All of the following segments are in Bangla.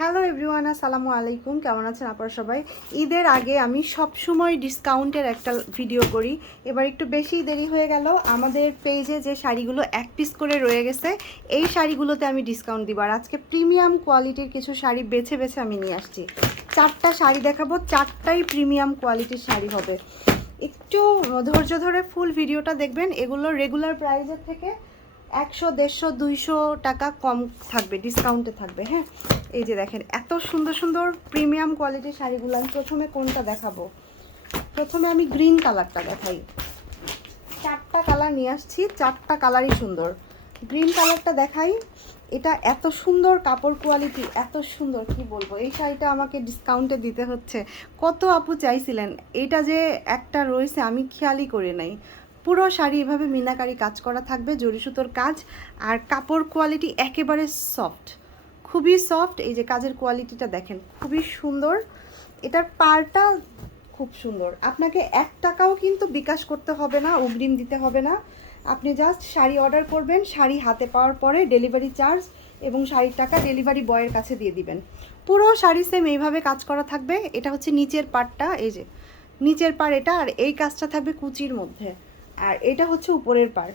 হ্যালো এভরিওয়ান, আসসালামু আলাইকুম। কেমন আছেন আপনারা সবাই? ঈদের আগে আমি সব সময় ডিসকাউন্টের একটা ভিডিও করি। এবার একটু বেশি দেরি হয়ে গেল। আমাদের পেজে যে শাড়িগুলো এক পিস করে রয়ে গেছে, এই শাড়িগুলোতে আমি ডিসকাউন্ট দিব। আর আজকে প্রিমিয়াম কোয়ালিটির কিছু শাড়ি বেছে বেছে আমি নিয়ে আসছি। 4টা শাড়ি দেখাবো, 4টাই প্রিমিয়াম কোয়ালিটির শাড়ি হবে। একটু ধৈর্য ধরে ফুল ভিডিওটা দেখবেন। এগুলো রেগুলার প্রাইসের থেকে 100, 150, 200 টাকা কম থাকবে, ডিসকাউন্টে থাকবে। হ্যাঁ, এই যে দেখেন এত সুন্দর সুন্দর প্রিমিয়াম কোয়ালিটির শাড়িগুলো। আমি প্রথমে কোনটা দেখাবো? প্রথমে আমি গ্রিন কালারটা দেখাই। 4টা কালার নিয়ে আসছি, 4টা কালারই সুন্দর। গ্রিন কালারটা দেখাই। এটা এত সুন্দর কাপড় কোয়ালিটি, এত সুন্দর কি বলবো। এই শাড়িটা আমাকে ডিসকাউন্টে দিতে হচ্ছে। কত আপু চাইছিলেন। এটা যে একটা রয়েছে আমি খেয়ালই করে নাই। পুরো শাড়ি এভাবে মিনাকারি কাজ করা থাকবে, জরি সুতোর কাজ। আর কাপড় কোয়ালিটি একেবারে সফট, খুবই সফট। এই যে কাজের কোয়ালিটিটা দেখেন, খুবই সুন্দর। এটার পাড়টা খুব সুন্দর। আপনাকে 1 টাকাও কিন্তু বিকাশ করতে হবে না, অগ্রিম দিতে হবে না। আপনি জাস্ট শাড়ি অর্ডার করবেন, শাড়ি হাতে পাওয়ার পরে ডেলিভারি চার্জ এবং শাড়ির টাকা ডেলিভারি বয়ের কাছে দিয়ে দিবেন। পুরো শাড়ি সেম এইভাবে কাজ করা থাকবে। এটা হচ্ছে নিচের পাড়টা, এই যে নিচের পাড় এটা। আর এই কাজটা থাকবে কুচির মধ্যে। আর এটা হচ্ছে উপরের পাড়।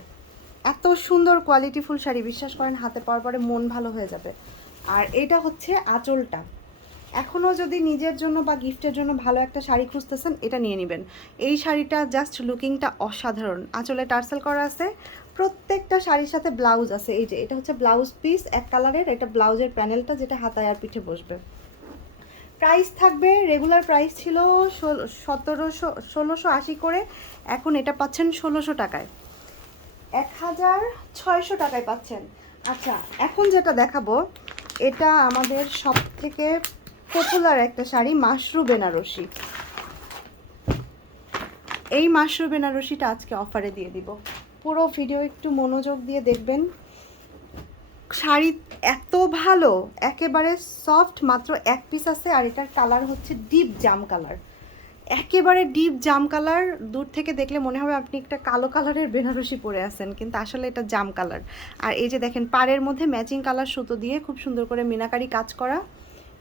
এত সুন্দর কোয়ালিটিফুল শাড়ি, বিশ্বাস করেন হাতে পাওয়ার পরে মন ভালো হয়ে যাবে। আর এটা হচ্ছে আঁচলটা। এখনও যদি নিজের জন্য বা গিফটের জন্য ভালো একটা শাড়ি খুঁজতেছেন, এটা নিয়ে নেবেন। এই শাড়িটা জাস্ট লুকিংটা অসাধারণ। আঁচলে টার্সেল করা আছে। প্রত্যেকটা শাড়ির সাথে ব্লাউজ আছে। এই যে এটা হচ্ছে ব্লাউজ পিস এক কালারের। এটা ব্লাউজের প্যানেলটা, যেটা হাতায় আর পিঠে বসবে। প্রাইস থাকবে, রেগুলার প্রাইস ছিল 1680 করে। এখন এটা পাচ্ছেন 1600 টাকায়, 1600 টাকায় পাচ্ছেন। আচ্ছা, এখন যেটা দেখাবো, এটা আমাদের সব থেকে পপুলার একটা শাড়ি, মাশরু বেনারসি। এই মাশরু বেনারসিটা আজকে অফারে দিয়ে দিব। পুরো ভিডিও একটু মনোযোগ দিয়ে দেখবেন। শাড়ি এত ভালো, একেবারে সফট, মাত্র 1 পিস আছে। আর এটার কালার হচ্ছে ডিপ জাম কালার, একেবারে ডিপ জাম কালার। দূর থেকে দেখলে মনে হবে আপনি একটা কালো কালারের বেনারসি পরে আছেন, কিন্তু আসলে এটা জাম কালার। আর এই যে দেখেন পাড়ের মধ্যে ম্যাচিং কালার সুতো দিয়ে খুব সুন্দর করে মিনাকারি কাজ করা।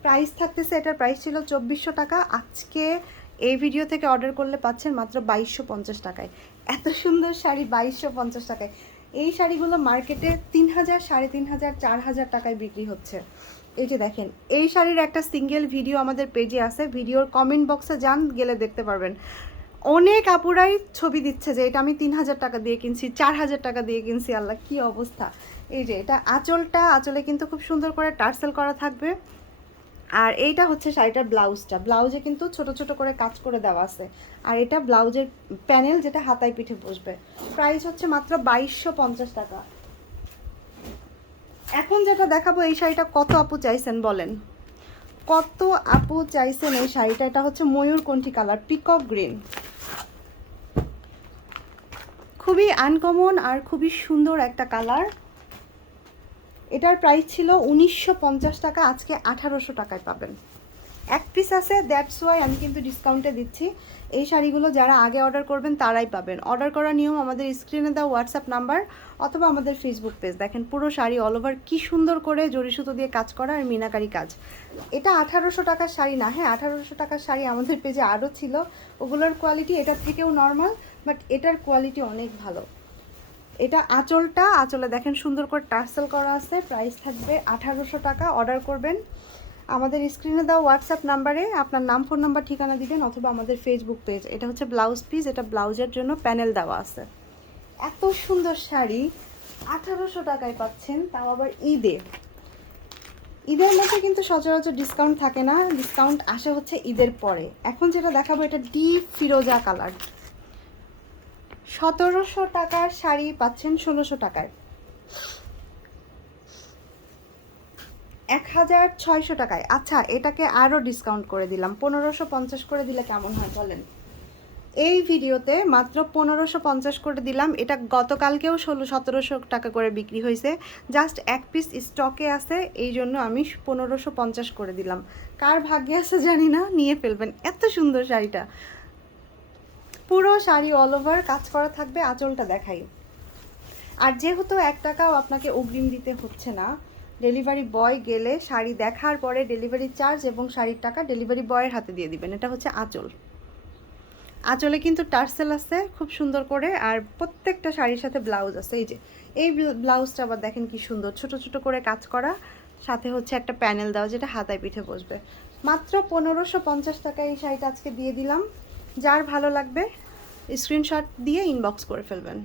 প্রাইস থাকতেছে, এটার প্রাইস ছিল 2400 টাকা। আজকে এই ভিডিও থেকে অর্ডার করলে পাচ্ছেন মাত্র 2250 টাকায়। এত সুন্দর শাড়ি 2250 টাকায়। এই শাড়িগুলো মার্কেটে 3000, 3500, 4000 টাকায় বিক্রি হচ্ছে। এই যে দেখেন, এই শাড়ির একটা সিঙ্গেল ভিডিও আমাদের পেজে আছে। ভিডিওর কমেন্ট বক্সে যান, গেলে দেখতে পারবেন। অনেক আপুরাই ছবি দিচ্ছে যে এটা আমি 3000 টাকা দিয়ে কিনছি, 4000 টাকা দিয়ে কিনছি। আল্লাহ, কি অবস্থা। এই যে এটা আঁচলটা, আঁচলে কিন্তু খুব সুন্দর করে টার্সেল করা থাকবে। আর এইটা হচ্ছে শাড়িটার ব্লাউজটা। ব্লাউজে কিন্তু ছোট ছোট করে কাজ করে দেওয়া আছে। আর এটা ব্লাউজের প্যানেল, যেটা হাতায় পিঠে বসবে। প্রাইস হচ্ছে মাত্র 2250 টাকা। এখন যেটা দেখাবো, এই শাড়িটা কত আপু চাইছেন বলেন? কত আপু চাইছেন এই শাড়িটা? এটা হচ্ছে ময়ূরকণ্ঠী কালার, পিকক গ্রিন। খুবই আনকমন আর খুবই সুন্দর একটা কালার। এটার প্রাইস ছিল 1950 টাকা, আজকে 1800 টাকায় পাবেন। 1 পিস আছে, দ্যাটস ওয়াই আমি কিন্তু ডিসকাউন্টে দিচ্ছি। এই শাড়িগুলো যারা আগে অর্ডার করবেন তারাই পাবেন। অর্ডার করার নিয়ম আমাদের স্ক্রিনে দেওয়া হোয়াটসঅ্যাপ নাম্বার অথবা আমাদের ফেসবুক পেজ। দেখেন পুরো শাড়ি অল ওভার কি সুন্দর করে জরি সুতো দিয়ে কাজ করা আর মিনাকারি কাজ। এটা 1800 টাকার শাড়ি না। হ্যাঁ, 1800 টাকার শাড়ি আমাদের পেজে আরও ছিল, ওগুলোর কোয়ালিটি এটার থেকেও নর্মাল, বাট এটার কোয়ালিটি অনেক ভালো। এটা আঁচলটা, আঁচলে দেখেন সুন্দর করে টার্সেল করা আছে। প্রাইস থাকবে 1800 টাকা। অর্ডার করবেন আমাদের স্ক্রিনে দেওয়া হোয়াটসঅ্যাপ নাম্বারে, আপনার নাম, ফোন নাম্বার, ঠিকানা দিবেন, অথবা আমাদের ফেসবুক পেজ। এটা হচ্ছে ব্লাউজ পিস, এটা ব্লাউজের জন্য প্যানেল দেওয়া আছে। এত সুন্দর শাড়ি 1800 টাকায় পাচ্ছেন, তাও আবার ঈদে। ঈদের মধ্যে কিন্তু সচরাচর ডিসকাউন্ট থাকে না, ডিসকাউন্ট আসে হচ্ছে ঈদের পরে। এখন যেটা দেখাবো, এটা ডিপ ফিরোজা কালার। 1700 টাকার শাড়ি পাচ্ছেন 1600 টাকায়। 1600 টাকায়। আচ্ছা, এটাকে আরও ডিসকাউন্ট করে দিলাম, 1550 করে দিলে কেমন হয় বলেন? এই ভিডিওতে মাত্র 1550 করে দিলাম। এটা গতকালকেও 1700 টাকা করে বিক্রি হয়েছে, জাস্ট 1 পিস স্টকে আছে, এই জন্য আমি 1550 করে দিলাম। কার ভাগ্যে আছে জানি না, নিয়ে ফেলবেন। এত সুন্দর শাড়িটা, পুরো শাড়ি অল ওভার কাজ করা থাকবে। আঁচলটা দেখাই। আর যেহেতু 1 টাকাও আপনাকে অগ্রিম দিতে হচ্ছে না, ডেলিভারি বয় গেলে শাড়ি দেখার পরে ডেলিভারি চার্জ এবং শাড়ির টাকা ডেলিভারি বয়ের হাতে দিয়ে দিবেন। এটা হচ্ছে আঁচল। আঁচলে কিন্তু টার্সেল আছে খুব সুন্দর করে, আর প্রত্যেকটা শাড়ির সাথে ব্লাউজ আছে। এই যে এই ব্লাউজটা আবার দেখেন কি সুন্দর, ছোট ছোট করে কাজ করা, সাথে হচ্ছে একটা প্যানেল দেওয়া যেটা হাতায় পিঠে বসবে। মাত্র 1550 টাকায় এই শাড়িটা আজকে দিয়ে দিলাম। যার ভালো লাগবে স্ক্রিনশট দিয়ে ইনবক্স করে ফেলবেন।